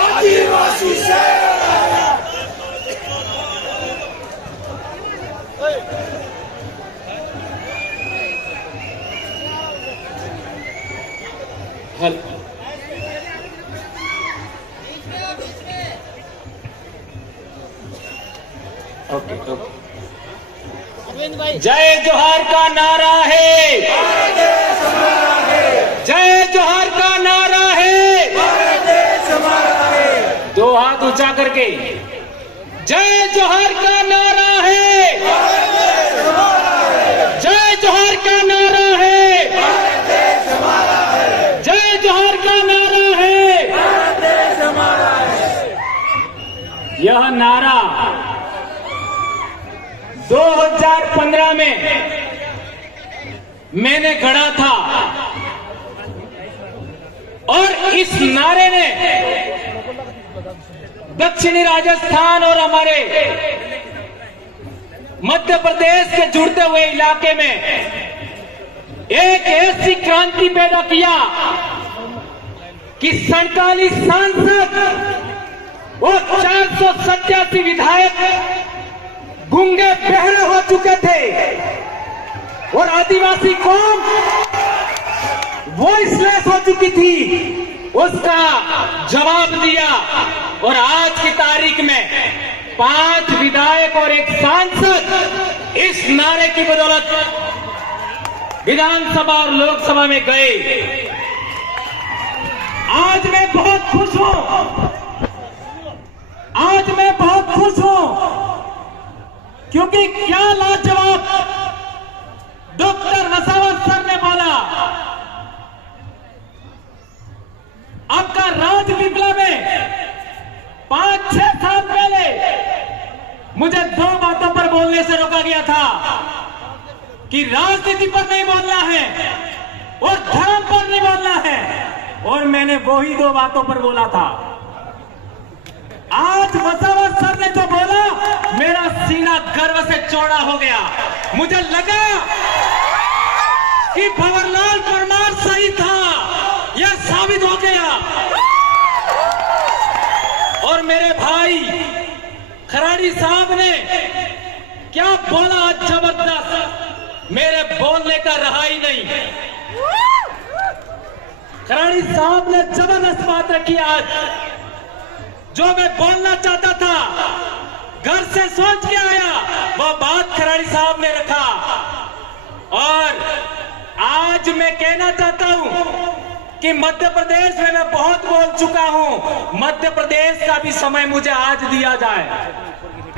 आदिवासी से जय जोहार का नारा है, जय जोहार का नारा है, दो हाथ ऊंचा करके जय जोहार का नारा है, जय जोहार का नारा है, जय जोहार का नारा है। यह नारा 2015 में मैंने गढ़ा था और इस नारे ने दक्षिणी राजस्थान और हमारे मध्य प्रदेश के जुड़ते हुए इलाके में एक ऐसी क्रांति पैदा किया कि 47 सांसद और 487 विधायक गूंगे बहरे हो चुके थे और आदिवासी कौम वॉइसलेस हो चुकी थी। उसका जवाब दिया और आज की तारीख में 5 विधायक और 1 सांसद इस नारे की बदौलत विधानसभा और लोकसभा में गए। आज मैं बहुत खुश हूं, आज मैं बहुत खुश हूं क्योंकि क्या लाजवाब डॉक्टर वसावत सर ने बोला। आपका राज पिपला में 5-6 साल पहले मुझे 2 बातों पर बोलने से रोका गया था कि राजनीति पर नहीं बोलना है और धर्म पर नहीं बोलना है, और मैंने वही 2 बातों पर बोला था। आज वसावत सर ने जो बोला, मेरा सीना गर्व से चौड़ा हो गया। मुझे लगा कि भंवरलाल परमार सही था, यह साबित हो गया। और मेरे भाई खराड़ी साहब ने क्या बोला, जबरदस्त, मेरे बोलने का रहा ही नहीं। खराड़ी साहब ने जबरदस्त बात रखी आज। जो मैं बोलना चाहता था, घर से सोच के आया, वह बात खराड़ी साहब ने रखा। और आज मैं कहना चाहता हूं कि मध्य प्रदेश में मैं बहुत बोल चुका हूं। मध्य प्रदेश का भी समय मुझे आज दिया जाए,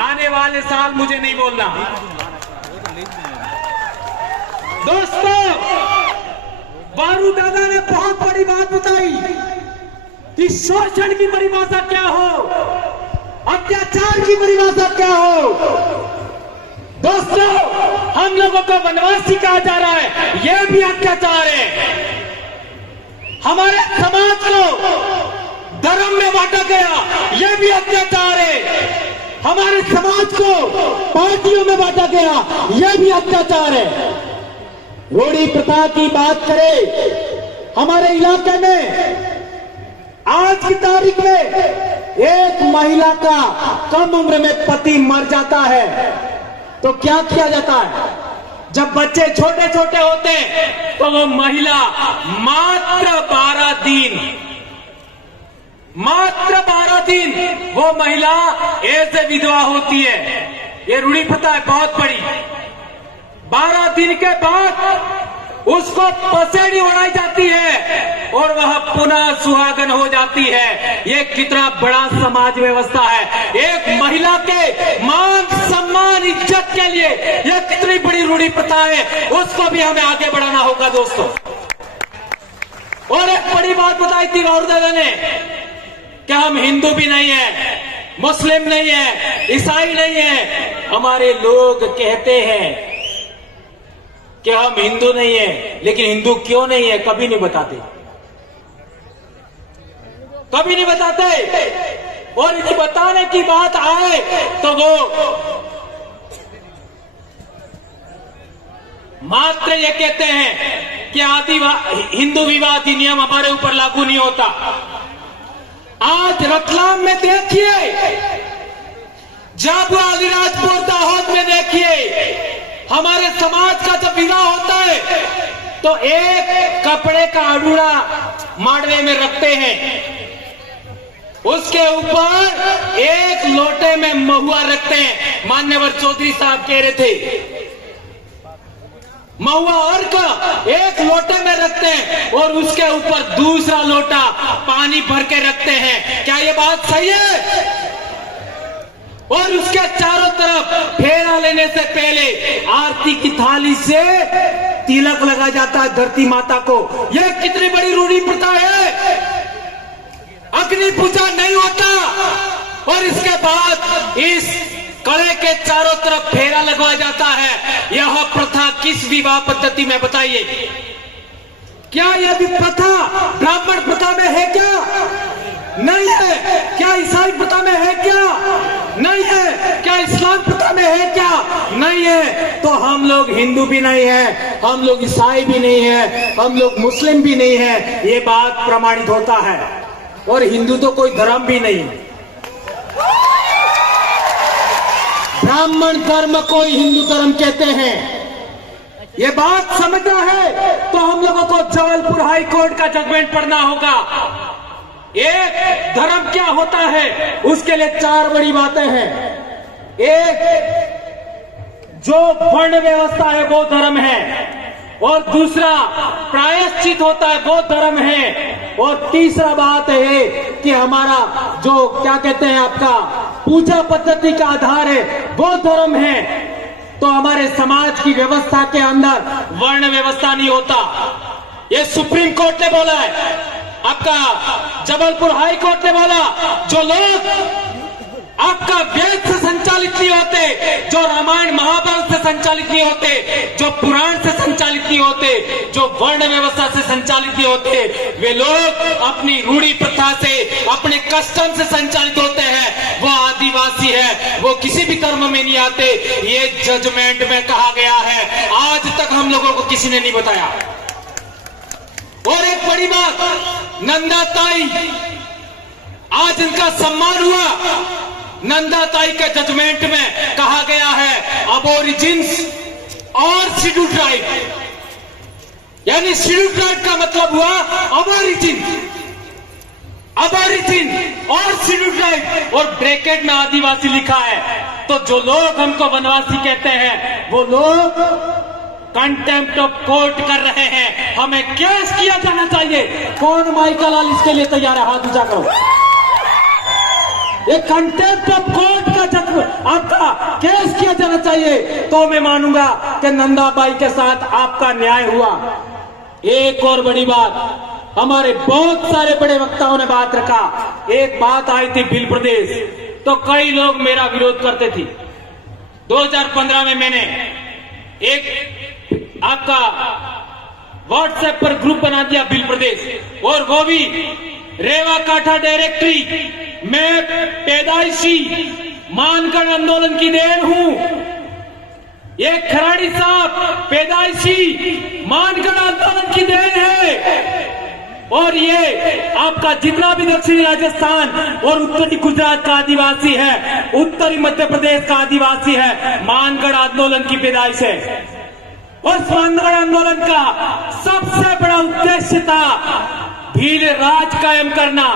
आने वाले साल मुझे नहीं बोलना। दोस्तों, बारू दादा ने बहुत बड़ी बात बताई कि शोषण की परिभाषा क्या हो, अत्याचार की परिभाषा क्या हो। दोस्तों, हम लोगों को वनवासी कहा जा रहा है, यह भी अत्याचार है। हमारे समाज को धर्म में बांटा गया, यह भी अत्याचार है। हमारे समाज को पार्टियों में बांटा गया, यह भी अत्याचार है। रूढ़ी प्रथा की बात करें, हमारे इलाके में आज की तारीख में एक महिला का कम उम्र में पति मर जाता है तो क्या किया जाता है? जब बच्चे छोटे छोटे होते हैं तो वो महिला मात्र 12 दिन वो महिला ऐसे विधवा होती है। ये रूढ़ी प्रथा है बहुत बड़ी। 12 दिन के बाद उसको पसेड़ी उड़ाई जाती है और वह पुनः सुहागन हो जाती है। ये कितना बड़ा समाज व्यवस्था है। एक महिला के मान सम्मान इज्जत के लिए यह कितनी बड़ी रूढ़ी प्रथा है, उसको भी हमें आगे बढ़ाना होगा दोस्तों। और एक बड़ी बात बताई थी गौर दादा ने कि हम हिंदू भी नहीं है, मुस्लिम नहीं है, ईसाई नहीं है। हमारे लोग कहते हैं कि हम हिंदू नहीं है, लेकिन हिंदू क्यों नहीं है कभी नहीं बताते, कभी नहीं बताते। और यदि बताने की बात आए तो वो मात्र ये कहते हैं कि हिंदू विवाह अधिनियम हमारे ऊपर लागू नहीं होता। आज रतलाम में देखिए, झाबुआ अलीराजपुर दाहोद में देखिए, हमारे समाज का जब विवाह होता है तो एक कपड़े का अड़ूड़ा माड़वे में रखते हैं, उसके ऊपर एक लोटे में महुआ रखते हैं। मान्यवर चौधरी साहब कह रहे थे, महुआ और का एक लोटे में रखते हैं और उसके ऊपर दूसरा लोटा पानी भर के रखते हैं। क्या ये बात सही है? और उसके चारों तरफ फेरा लेने से पहले आरती की थाली से तिलक लगा जाता है धरती माता को। यह कितनी बड़ी रूढ़ी प्रथा है। अग्नि पूजा नहीं होता और इसके बाद इस कड़े के चारों तरफ फेरा लगवाया जाता है। यह प्रथा किस विवाह पद्धति में बताइए? क्या यह भी प्रथा ब्राह्मण प्रथा में है क्या? नहीं है। क्या ईसाई प्रथा में है क्या? नहीं है। क्या इस्लाम प्रथा में है क्या? नहीं है। तो हम लोग हिंदू भी नहीं है, हम लोग ईसाई भी नहीं है, हम लोग मुस्लिम भी नहीं है। ये बात प्रमाणित होता है। और हिंदू तो कोई धर्म भी नहीं, ब्राह्मण धर्म को हिंदू धर्म कहते हैं। ये बात समझना है तो हम लोगों को जबलपुर हाई कोर्ट का जजमेंट पढ़ना होगा। एक धर्म क्या होता है उसके लिए चार बड़ी बातें हैं। एक, जो वर्ण व्यवस्था है वो धर्म है, और दूसरा प्रायश्चित होता है वो धर्म है, और तीसरा बात है कि हमारा जो क्या कहते हैं आपका पूजा पद्धति का आधार है वो धर्म है। तो हमारे समाज की व्यवस्था के अंदर वर्ण व्यवस्था नहीं होता। ये सुप्रीम कोर्ट ने बोला है, आपका जबलपुर हाई कोर्ट ने बोला। जो लोग आपका वेद से संचालित नहीं होते, जो रामायण महाभारत से संचालित नहीं होते, जो पुराण से संचालित नहीं होते, जो वर्ण व्यवस्था से संचालित नहीं होते, वे लोग अपनी रूढ़ी प्रथा से, अपने कस्टम से संचालित होते हैं। वो आदिवासी है, वो किसी भी धर्म में नहीं आते। ये जजमेंट में कहा गया है। आज तक हम लोगों को किसी ने नहीं बताया। और एक बड़ी बात, नंदा ताई, आज इनका सम्मान हुआ। नंदा ताई के जजमेंट में कहा गया है अबोरिजिन्स और शेड्यूल ट्राइब, यानी शेड्यूल ट्राइब का मतलब हुआ अबोरिजिन, अबोरिजिन और शेड्यूल ट्राइब, और ब्रैकेट में आदिवासी लिखा है। तो जो लोग हमको वनवासी कहते हैं वो लोग कंटेम्प्ट ऑफ कोर्ट कर रहे हैं। हमें केस किया जाना चाहिए। कौन माइका लाल इसके लिए तैयार है? हाथ ऊंचा करो। एक कंटेम्प्ट ऑफ कोर्ट का जज आपका केस किया जाना चाहिए तो मैं मानूंगा कि नंदाबाई के साथ आपका न्याय हुआ। एक और बड़ी बात, हमारे बहुत सारे बड़े वक्ताओं ने बात रखा। एक बात आई थी बिल प्रदेश, तो कई लोग मेरा विरोध करते थे। 2015 में मैंने एक आपका व्हाट्सएप पर ग्रुप बना दिया बिल प्रदेश, और वो भी रेवा काठा डायरेक्टरी। मैं पैदाइशी मानगढ़ आंदोलन की देन हूं। ये खराड़ी साहब पैदाइशी मानगढ़ आंदोलन की देन है। और ये आपका जितना भी दक्षिणी राजस्थान और उत्तरी गुजरात का आदिवासी है, उत्तरी मध्य प्रदेश का आदिवासी है, मानगढ़ आंदोलन की पैदाइश है। और मानगढ़ आंदोलन का सबसे बड़ा उद्देश्य था भील राज कायम करना।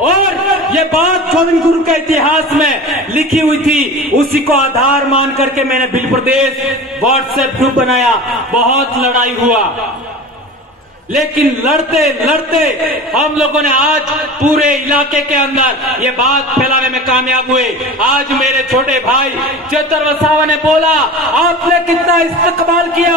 और ये बात गोविंद गुरु के इतिहास में लिखी हुई थी, उसी को आधार मान करके मैंने बिल प्रदेश व्हाट्सएप ग्रुप बनाया। बहुत लड़ाई हुआ, लेकिन लड़ते लड़ते हम लोगों ने आज पूरे इलाके के अंदर ये बात फैलाने में कामयाब हुए। आज मेरे छोटे भाई चेतर वसावा ने बोला, आपने कितना इस्तेकबाल किया।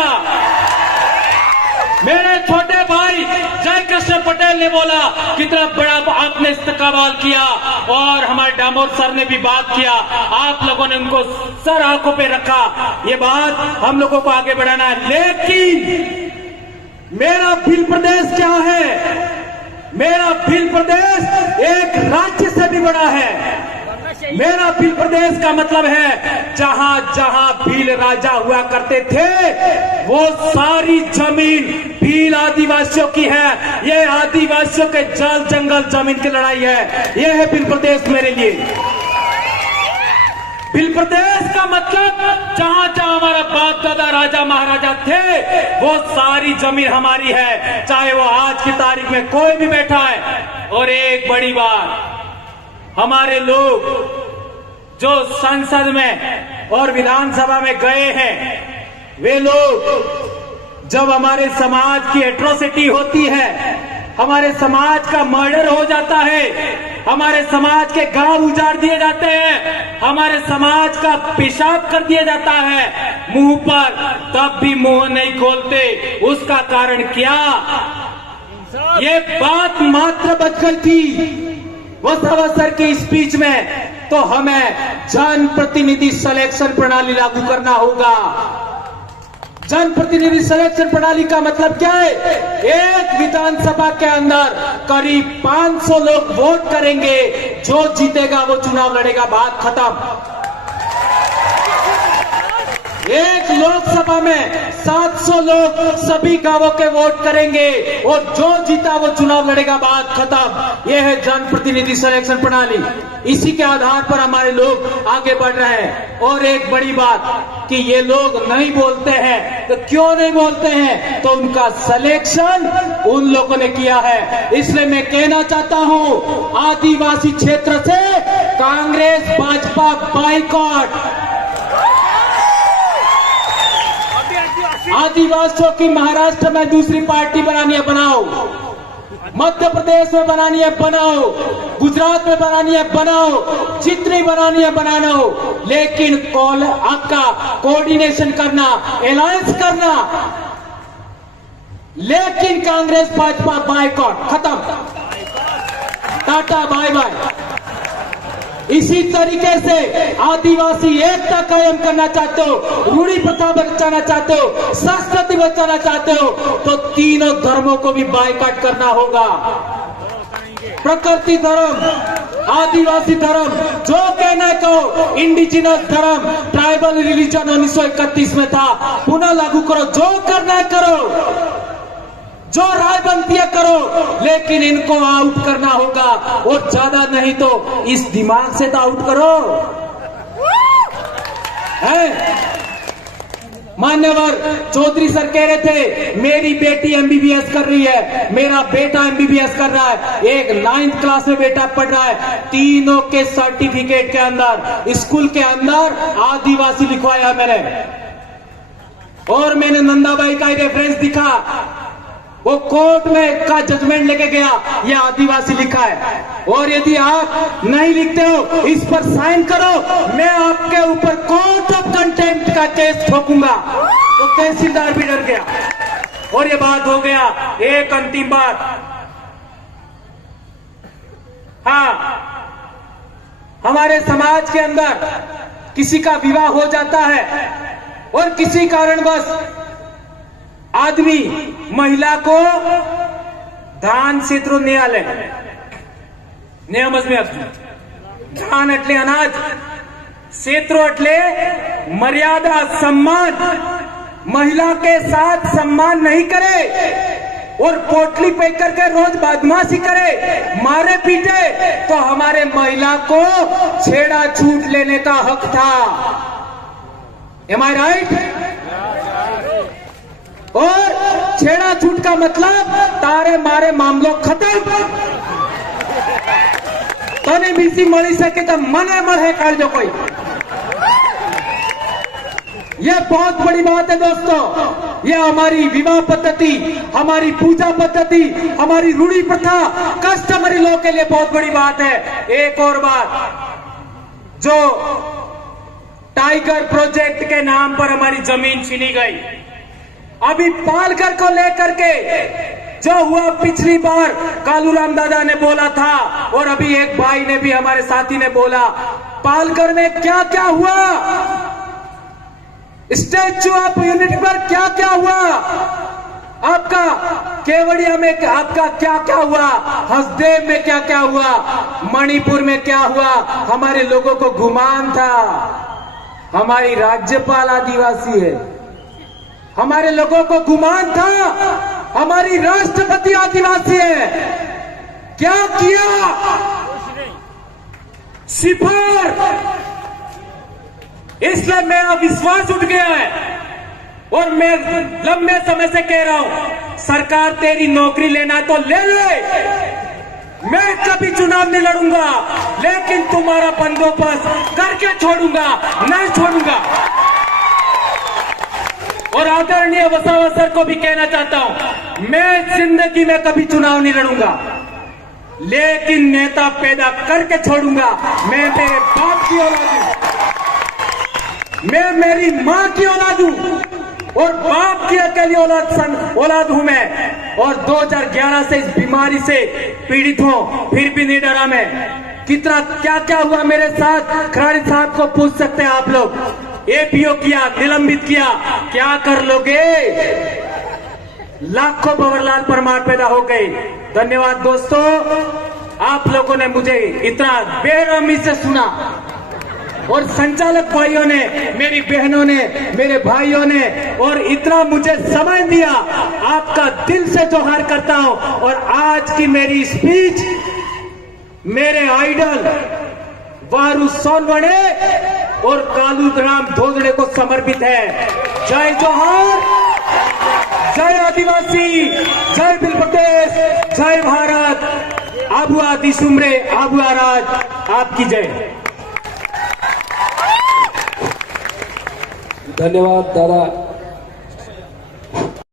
मेरे छोटे भाई जय कृष्ण पटेल ने बोला, कितना बड़ा आपने इस्तेकबाल किया। और हमारे डामोर सर ने भी बात किया, आप लोगों ने उनको सर आंखों पे रखा। ये बात हम लोगों को आगे बढ़ाना है। लेकिन मेरा भील प्रदेश क्या है? मेरा भील प्रदेश एक राज्य से भी बड़ा है। मेरा भील प्रदेश का मतलब है जहां जहां भील राजा हुआ करते थे वो सारी जमीन भील आदिवासियों की है। ये आदिवासियों के जल जंगल जमीन की लड़ाई है। ये है भील प्रदेश मेरे लिए। भील प्रदेश का मतलब जहां जहां हमारा बाप दादा राजा महाराजा थे वो सारी जमीन हमारी है, चाहे वो आज की तारीख में कोई भी बैठा है। और एक बड़ी बात, हमारे लोग जो संसद में और विधानसभा में गए हैं वे लोग जब हमारे समाज की एट्रोसिटी होती है, हमारे समाज का मर्डर हो जाता है, हमारे समाज के गांव उजाड़ दिए जाते हैं, हमारे समाज का पेशाब कर दिया जाता है मुंह पर, तब भी मुंह नहीं खोलते। उसका कारण क्या? ये बात मात्र बच गई थी वसावा की स्पीच में, तो हमें जनप्रतिनिधि सिलेक्शन प्रणाली लागू करना होगा। जनप्रतिनिधि सिलेक्शन प्रणाली का मतलब क्या है? एक विधानसभा के अंदर करीब 500 लोग वोट करेंगे, जो जीतेगा वो चुनाव लड़ेगा, बात खत्म। एक लोकसभा में 700 लोग सभी गांवों के वोट करेंगे और जो जीता वो चुनाव लड़ेगा, बात खत्म। यह है जनप्रतिनिधि सिलेक्शन प्रणाली। इसी के आधार पर हमारे लोग आगे बढ़ रहे हैं। और एक बड़ी बात कि ये लोग नहीं बोलते हैं, तो क्यों नहीं बोलते हैं? तो उनका सिलेक्शन उन लोगों ने किया है। इसलिए मैं कहना चाहता हूं, आदिवासी क्षेत्र से कांग्रेस भाजपा बाइकॉट। आदिवासियों की महाराष्ट्र में दूसरी पार्टी बनानी है, बनाओ। मध्य प्रदेश में बनानी है, बनाओ। गुजरात में बनानी है, बनाओ। जितनी बनानी है बनाना हो, लेकिन आपका कोऑर्डिनेशन करना, अलायंस करना, लेकिन कांग्रेस भाजपा बाइकॉट, खत्म, टाटा बाय बाय। इसी तरीके से आदिवासी एकता कायम करना चाहते हो, रूढ़ी प्रथा बचाना चाहते हो, संस्कृति बचाना चाहते हो, तो तीनों धर्मों को भी बाइकआउट करना होगा। प्रकृति धर्म, आदिवासी धर्म, जो कहना कहो, इंडिजिनस धर्म, ट्राइबल रिलीजन 1931 में था, पुनः लागू करो। जो करना है करो, जो राय बनती है करो, लेकिन इनको आउट करना होगा। और ज्यादा नहीं तो इस दिमाग से तो आउट करो। है मान्यवर चौधरी सर कह रहे थे मेरी बेटी एमबीबीएस कर रही है, मेरा बेटा एमबीबीएस कर रहा है, एक 9th क्लास में बेटा पढ़ रहा है। तीनों के सर्टिफिकेट के अंदर, स्कूल के अंदर आदिवासी लिखवाया मैंने। और मैंने नंदाबाई का रेफरेंस दिखा, वो कोर्ट में का जजमेंट लेके गया, ये आदिवासी लिखा है। और यदि आप नहीं लिखते हो, इस पर साइन करो, मैं आपके ऊपर कोर्ट ऑफ कंटेम्प्ट का केस ठोकूंगा। तो तहसीलदार भी डर गया और ये बात हो गया। एक अंतिम बात, हाँ, हमारे समाज के अंदर किसी का विवाह हो जाता है और किसी कारणवश आदमी महिला को दान क्षेत्र नहीं आले, में दान एटले अनाज, क्षेत्र एटले मर्यादा, सम्मान। महिला के साथ सम्मान नहीं करे और पोटली पे करके रोज बदमाशी करे, मारे पीटे, तो हमारे महिला को छेड़ा छूट लेने का हक था। एम आई राइट? और छेड़ा छूट का मतलब तारे मारे मामलों खत्म। तने बीसी मળી શકે तो मने મળે काढजो कोई। यह बहुत बड़ी बात है दोस्तों। यह हमारी विवाह पद्धति, हमारी पूजा पद्धति, हमारी रूढ़ी प्रथा, कस्टमरी लॉ के लिए बहुत बड़ी बात है। एक और बात, जो टाइगर प्रोजेक्ट के नाम पर हमारी जमीन छीनी गई, अभी पालकर को लेकर के जो हुआ, पिछली बार कालूराम दादा ने बोला था और अभी एक भाई ने भी, हमारे साथी ने बोला, पालकर में क्या क्या हुआ, स्टैच्यू ऑफ यूनिटी पर क्या क्या हुआ, आपका केवड़िया में आपका क्या क्या हुआ, हसदेव में क्या क्या हुआ, मणिपुर में क्या हुआ, हमारे लोगों को गुमान था। हमारी राज्यपाल आदिवासी है, हमारे लोगों को गुमान था हमारी राष्ट्रपति आदिवासी है। क्या किया? सिफर। इसलिए मेरा विश्वास उठ गया है और मैं लंबे समय से कह रहा हूं, सरकार तेरी नौकरी लेना तो ले ले, मैं कभी चुनाव नहीं लड़ूंगा, लेकिन तुम्हारा बंदोबस्त करके छोड़ूंगा, नहीं छोड़ूंगा। और आदरणीय वसावा सर को भी कहना चाहता हूं, मैं जिंदगी में कभी चुनाव नहीं लड़ूंगा, लेकिन नेता पैदा करके छोड़ूंगा। मैं मेरे बाप की औलाद हूं, मैं मेरी मां की औलाद हूं और बाप की अकेली औलाद हूं मैं। और 2011 से इस बीमारी से पीड़ित हूं, फिर भी नहीं डरा मैं। कितना क्या क्या हुआ मेरे साथ, खराड़ी साहब को पूछ सकते हैं आप लोग। एपीओ किया, निलंबित किया, क्या कर लोगे? लाखों भंवरलाल परमार पैदा हो गए। धन्यवाद दोस्तों, आप लोगों ने मुझे इतना बेरहमी से सुना और संचालक भाइयों ने, मेरी बहनों ने, मेरे भाइयों ने और इतना मुझे समय दिया। आपका दिल से जोहार करता हूं। और आज की मेरी स्पीच मेरे आइडल वारू सोनवणे और कालूराम धोदड़े को समर्पित है। जय जोहार, जय आदिवासी, जय बिलपतेश, जय भारत। आबुआ दिसुमरे, आबुआ राज, आपकी जय। धन्यवाद दादा।